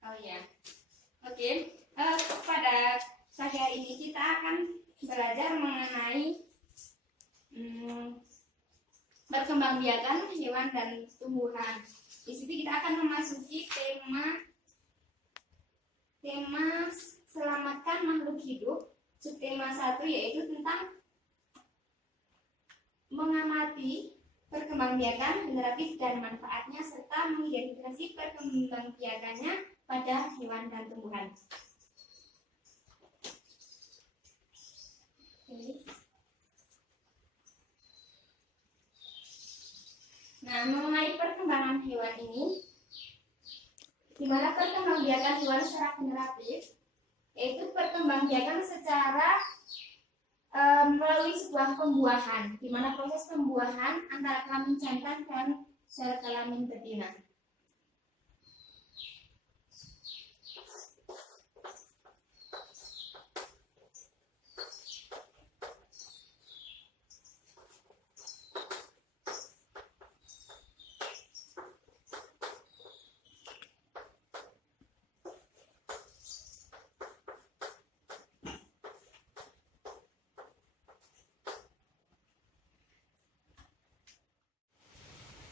Oh ya, oke. Pada pagi hari ini kita akan belajar mengenai perkembangbiakan hewan dan tumbuhan. Di sini kita akan memasuki tema selamatkan makhluk hidup. Subtema 1 yaitu tentang mengamati perkembangbiakan generatif dan manfaatnya serta mengidentifikasi perkembangbiakannya pada hewan dan tumbuhan. Nah, mengenai perkembangan hewan ini, di mana perkembangbiakan hewan secara generatif, yaitu perkembangbiakan secara melalui sebuah pembuahan, di mana proses pembuahan antara kelamin jantan dan sel kelamin betina.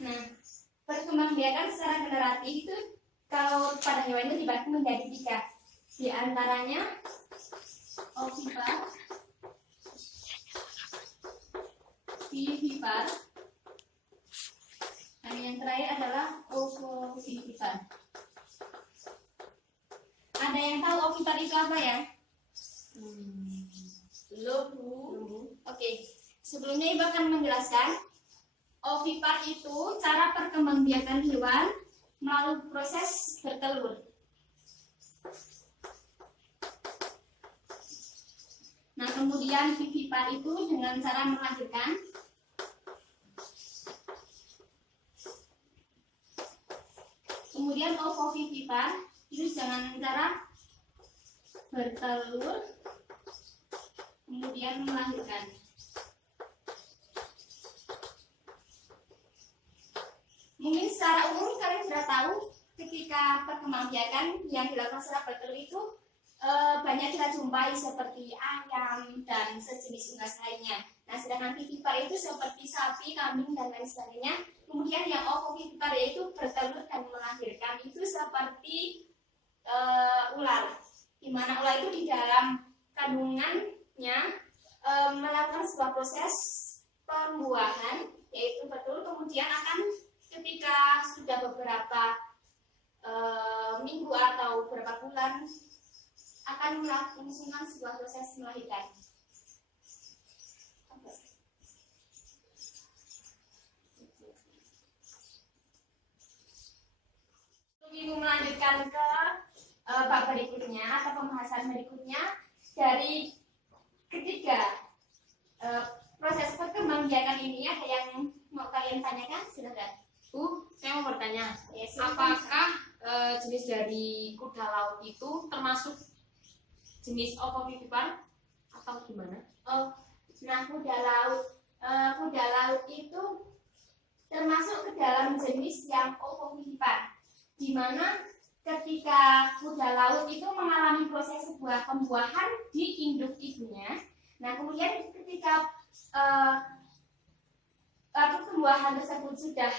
Nah, perkembangbiakan secara generatif itu kalau pada hewan itu dibagi menjadi 3. Di antaranya ovipar, vivipar, dan yang terakhir adalah ovovivipar. Ada yang tahu ovipar itu apa ya? Belum. Oke. Sebelumnya Ibu akan menjelaskan. Ovipar itu cara perkembangbiakan hewan melalui proses bertelur. Nah, kemudian vivipar itu dengan cara melahirkan. Kemudian ovovivipar itu dengan cara bertelur kemudian melahirkan. Mungkin secara umum kalian sudah tahu ketika perkembangbiakan yang dilakukan secara bertelur itu banyak kita jumpai seperti ayam dan sejenis unggas lainnya. Nah, sedangkan vivipar itu seperti sapi, kambing dan lain sebagainya. Kemudian yang ovovivipar yaitu bertelur dan melahirkan itu seperti ular. Di mana ular itu di dalam kandungannya melakukan sebuah proses pembuahan yaitu bertelur, kemudian akan ketika sudah beberapa minggu atau beberapa bulan akan melangsungkan sebuah proses melahirkan. Ibu melanjutkan ke bab berikutnya atau pembahasan berikutnya dari ketiga proses perkembangbiakan ini. Ada yang mau kalian tanyakan? Silakan. Saya mau bertanya, Yes, apakah jenis dari kuda laut itu termasuk jenis ovovivipar atau gimana? Oh, nah kuda laut itu termasuk ke dalam jenis yang ovovivipar, di mana ketika kuda laut itu mengalami proses sebuah pembuahan di induk ibunya. Nah, kemudian ketika pembuahan tersebut sudah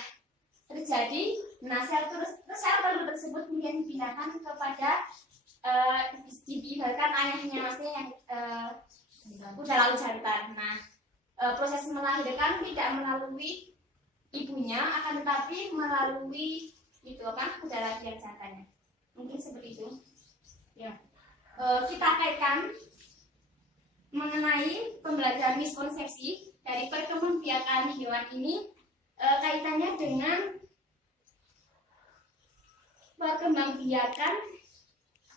terjadi, nah sel telur tersebut kemudian dipindahkan kepada dibiarkan ayahnya, maksudnya yang kuda laut jantan. Nah, proses melahirkan tidak melalui ibunya, akan tetapi melalui kuda laut yang jantannya. Mungkin seperti itu. Ya. Kita kaitkan mengenai pembelajaran miskonsepsi dari perkembangbiakan hewan ini, kaitannya dengan perkembangbiakan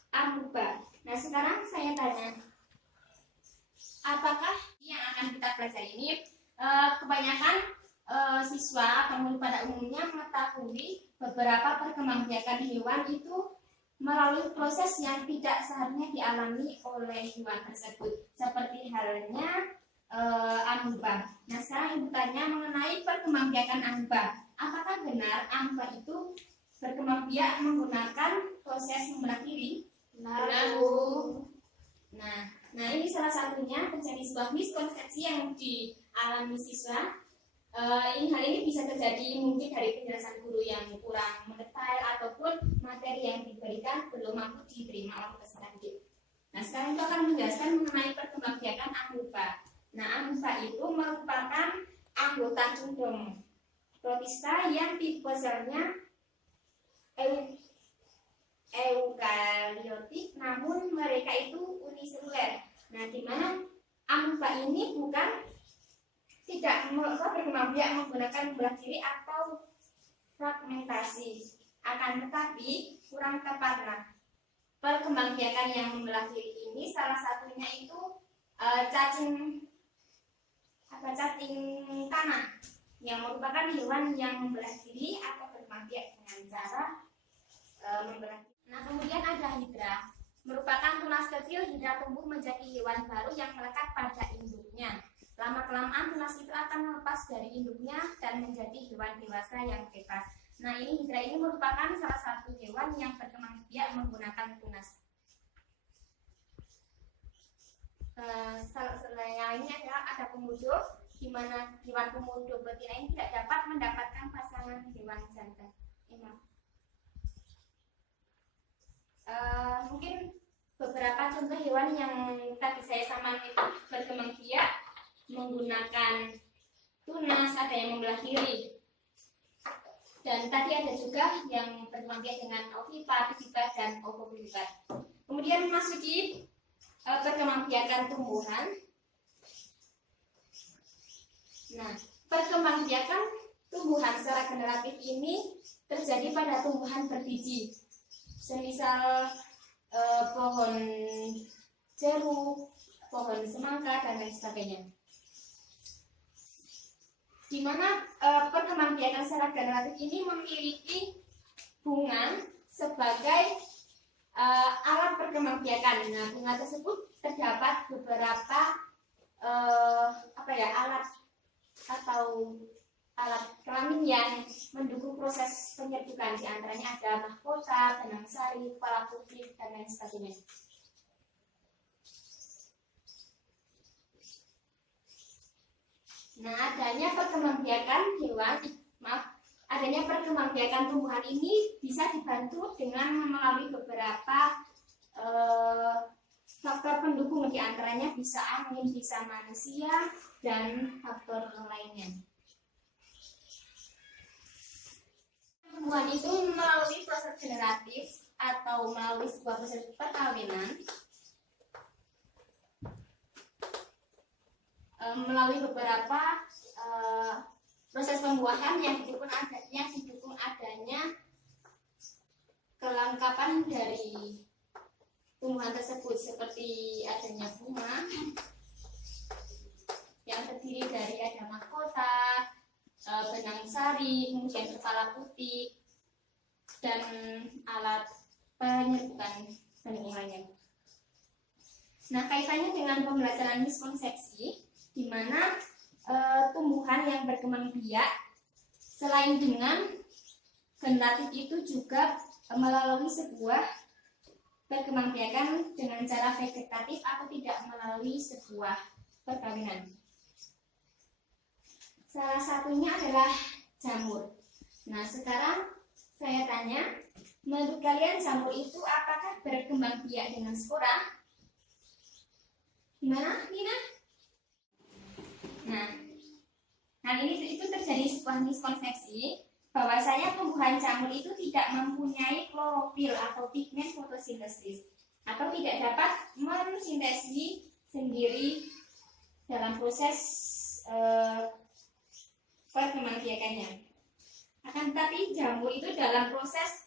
amuba. Nah, sekarang saya tanya, apakah yang akan kita pelajari ini kebanyakan siswa atau murid pada umumnya mengetahui beberapa perkembangbiakan hewan itu melalui proses yang tidak seharusnya dialami oleh hewan tersebut, seperti halnya amuba. Nah, sekarang Ibu tanya mengenai perkembangbiakan amuba. Apakah benar amuba itu berkembang biak menggunakan proses membelah diri? Benar, Bu. Nah ini salah satunya terjadi sebuah miskonsepsi yang dialami siswa. Hal ini bisa terjadi mungkin dari penjelasan guru yang kurang mendetail ataupun materi yang diberikan belum mampu diterima oleh peserta didik. Nah sekarang kita akan menjelaskan mengenai perkembangbiakan amoeba. Nah amoeba itu merupakan anggota condom protista yang tipe selnya eukariotik, namun mereka itu uniseluler. Nah, di mana amoeba ini tidak berkembang biak menggunakan membelah diri atau fragmentasi, akan tetapi kurang tepat. Nah, perkembangbiakan yang membelah diri ini salah satunya itu cacing tanah yang merupakan hewan yang membelah diri atau berkembang biak dengan cara membelah diri. Nah, kemudian ada hidra, merupakan tunas kecil. Hidra tumbuh menjadi hewan baru yang melekat pada induknya. Lama-kelamaan tunas itu akan lepas dari induknya dan menjadi hewan dewasa yang bebas. Nah, ini hidra ini merupakan salah satu hewan yang berkembang biak menggunakan tunas. Selain ini ada komodo, di mana hewan komodo betina ini tidak dapat mendapatkan pasangan hewan jantan. Mungkin beberapa contoh hewan yang tadi saya samakan itu berkembang biak menggunakan tunas, ada yang membelah diri, dan tadi ada juga yang berkembang biak dengan ovipar, vivipa, dan ovovivipar. Kemudian masuki perkembangbiakan tumbuhan. Nah, perkembangbiakan tumbuhan secara generatif ini terjadi pada tumbuhan berbiji, semisal pohon jeruk, pohon semangka, dan lain sebagainya. Di mana perkembangbiakan secara generatif ini memiliki bunga sebagai alat perkembangbiakan. Nah, bunga tersebut terdapat beberapa alat atau alat kelamin yang mendukung proses penyerbukan. Di antaranya ada mahkota, benang sari, kepala putih, dan lain sebagainya. Nah, adanya perkembangbiakan tumbuhan ini bisa dibantu dengan melalui beberapa faktor pendukung. Di antaranya bisa angin, bisa manusia, dan faktor lainnya. Tumbuhan itu melalui proses generatif atau melalui sebuah proses perkawinan, melalui beberapa proses pembuahan yang didukung adanya kelengkapan dari tumbuhan tersebut, seperti adanya bunga yang terdiri dari ada mahkota, benang sari, kemudian kepala putih, dan alat penyerbukan pendukung lainnya. Nah, kaitannya dengan pembelajaran miskonsepsi, di mana tumbuhan yang berkembang biak selain dengan generatif itu juga melalui sebuah perkembangbiakan dengan cara vegetatif atau tidak melalui sebuah perkawinan. Salah satunya adalah jamur. Nah, sekarang saya tanya, menurut kalian jamur itu apakah berkembang biak dengan spora? Gimana, Nina? Nah, hal ini itu terjadi sebuah miskonsepsi bahwasanya tumbuhan jamur itu tidak mempunyai klorofil atau pigmen fotosintesis atau tidak dapat mensintesis sendiri dalam proses perkembangbiakannya. Akan tetapi jamur itu dalam proses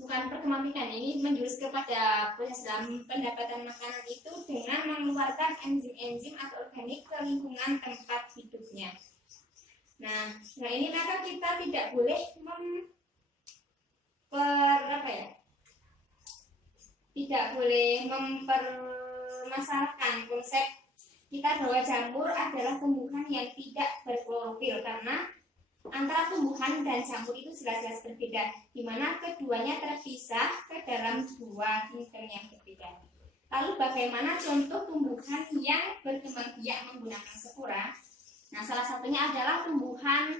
bukan perkembangbiakan, ini menjurus kepada proses dalam pendapatan makanan itu dengan mengeluarkan enzim-enzim atau organik ke lingkungan tempat hidupnya. Nah ini maka kita tidak boleh tidak boleh mempermasalahkan konsep kita bahwa jamur adalah tumbuhan yang tidak berklorofil, karena antara tumbuhan dan jamur itu jelas-jelas berbeda, di mana keduanya terpisah ke dalam dua kingdom yang berbeda. Lalu bagaimana contoh tumbuhan yang berkembang biak menggunakan spora? Nah, salah satunya adalah tumbuhan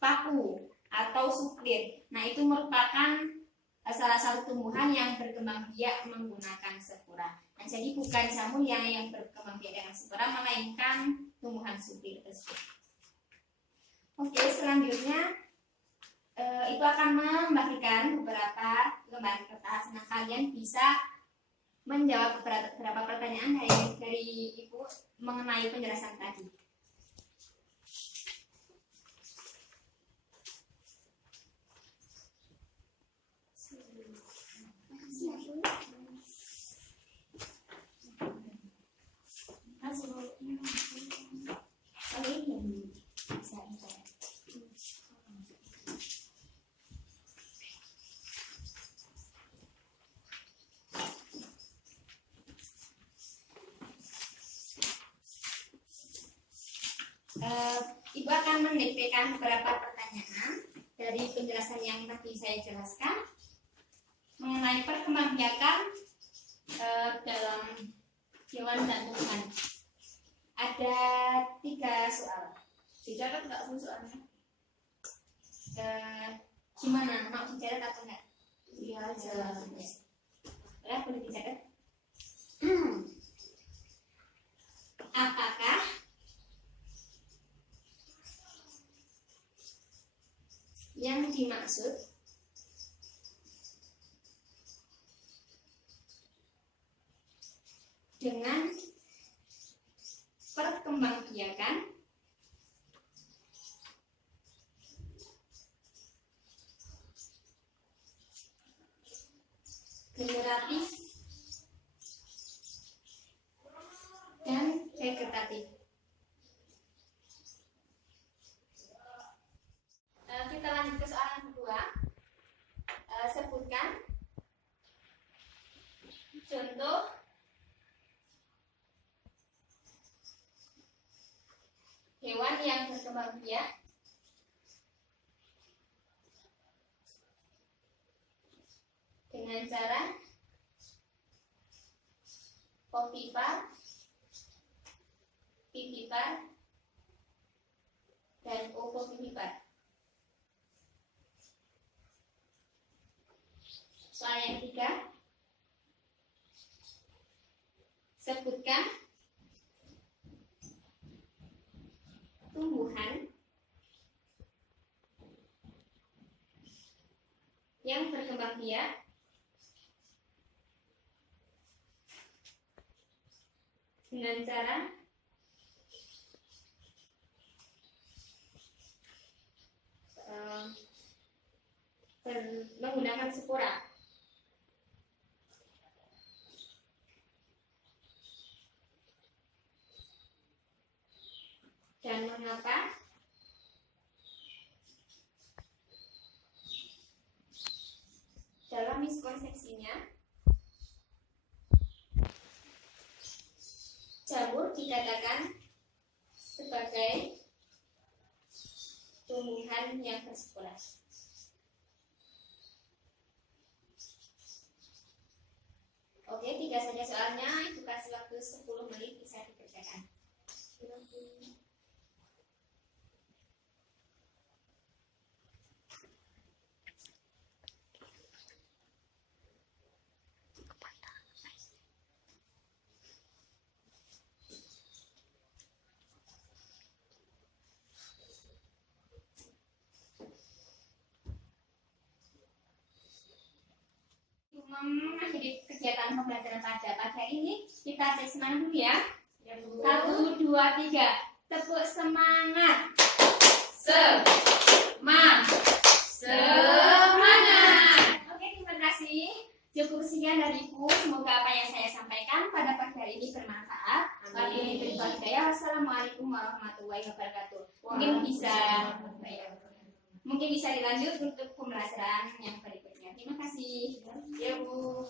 paku atau suklir. Nah, itu merupakan salah satu tumbuhan yang berkembang biak menggunakan spora. Nah, jadi bukan jamur yang berkembang biak dengan spora, melainkan tumbuhan suklir tersebut. Oke, selanjutnya itu akan membagikan beberapa lembar kertas. Nah, kalian bisa menjawab beberapa pertanyaan dari Ibu mengenai penjelasan tadi. Ibu akan mendiktekan beberapa pertanyaan dari penjelasan yang tadi saya jelaskan mengenai perkembangbiakan dalam hewan dan tumbuhan. Ada 3 soal. Dicatat nggak Bu soalnya? Gimana? Mau dicatat atau enggak? Iya aja. Ya, boleh dicatat. Apakah yang dimaksud dengan perkembangbiakan generatif dan vegetatif? Kita lanjut ke soal yang kedua. Sebutkan contoh hewan yang berkembang biak dengan cara ovipar, vivipar, dan ovovivipar. Soal yang ketiga, sebutkan tumbuhan yang berkembang biak dengan cara menggunakan spora. Dan mengapa dalam miskonsepsinya jamur dikatakan sebagai tumbuhan yang berspora. Oke, 3 saja soalnya. Ibu kasih waktu 10 menit bisa dikerjakan. Mengakhiri kegiatan pembelajaran pada pagi hari ini, kita cek semangat dulu ya. 1, 2, 3. Tepuk semangat. Semangat. Oke, terima kasih. Cukup sekian dari Ibu. Semoga apa yang saya sampaikan pada pagi hari ini bermanfaat. Wabillahi taufiq wal hidayah. Wassalamualaikum warahmatullahi wabarakatuh. Mungkin bisa dilanjut untuk pembelajaran yang berikutnya. Terima kasih. Ya Bu.